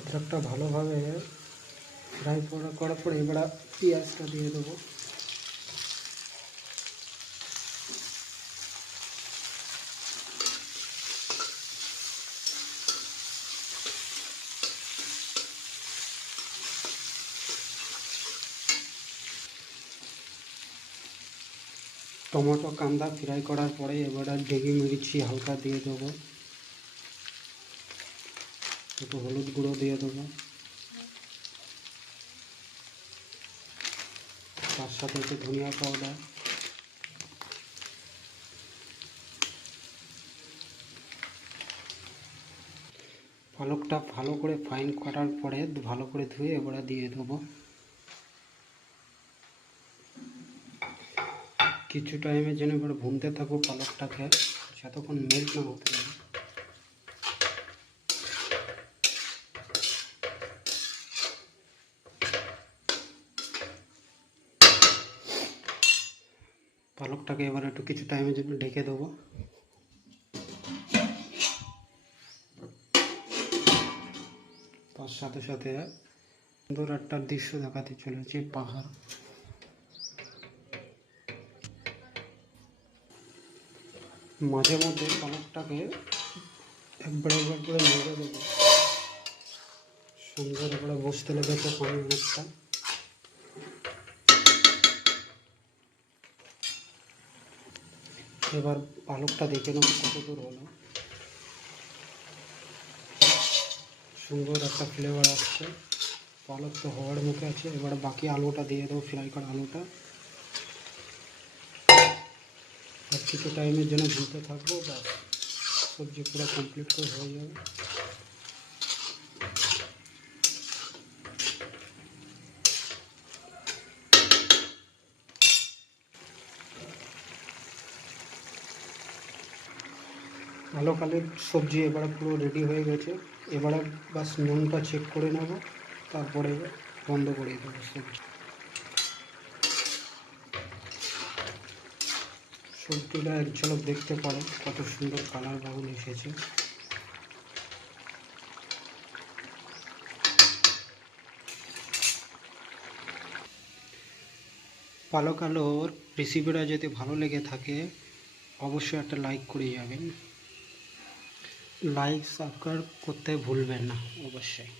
অদ্রকটা ভালোভাবে ফ্রাই করার পরে এবার পেঁয়াজটা দিয়ে দেবো। টমেটো কান্দা ফ্রাই করার পরে এবার ঢেঁকি মিরচি হালকা দিয়ে দেবো, একটু হলুদ গুঁড়ো দিয়ে দেবো, তার সাথে একটু ধনিয়া পাউডার, পালকটা ভালো করে ফাইন করার পরে ভালো করে ধুয়ে এবারে দিয়ে দেবো। কিছু টাইমের জন্য এবার ভুনতে থাকবো পালকটাকে, যতক্ষণ মেল্ট না হতে পারে। পালকটাকে এবার একটু কিছু টাইমের জন্য ঢেকে দেবো। তার সাথে সাথে সুন্দর একটা দৃশ্য দেখাতে চলেছে, পাহাড়। মাঝে মধ্যে পালকটাকে একবার করে নেড়ে দেবো। সুন্দর এবারে বসতে লেগেছে পানি অনেকটা। এবার পালকটা দেখে নেবো কত দূর হলো। সুন্দর একটা ফ্লেভার আসছে, পালক তো হওয়ার মুখে আছে। এবার বাকি আলুটা দিয়ে দেবো, ফ্রাই করা আলুটা। আর কিছু টাইমের জন্য ভুনতে থাকবো, বা সবজি পুরো কমপ্লিট করে হয়ে যাবে। আলু কালের সবজি এবারে পুরো রেডি হয়ে গেছে। এবারে বাস নুনটা চেক করে নেব, তারপরে বন্ধ করে দেবো সবজি। সবজিটা এক ঝলক দেখতে পারো কত সুন্দর কালার বাবুল এসেছে। পালক আলুর রেসিপিটা যদি ভালো লেগে থাকে অবশ্যই একটা লাইক করে যাবেন। লাইক সাবস্ক্রাইব করতে ভুলবেন না অবশ্যই।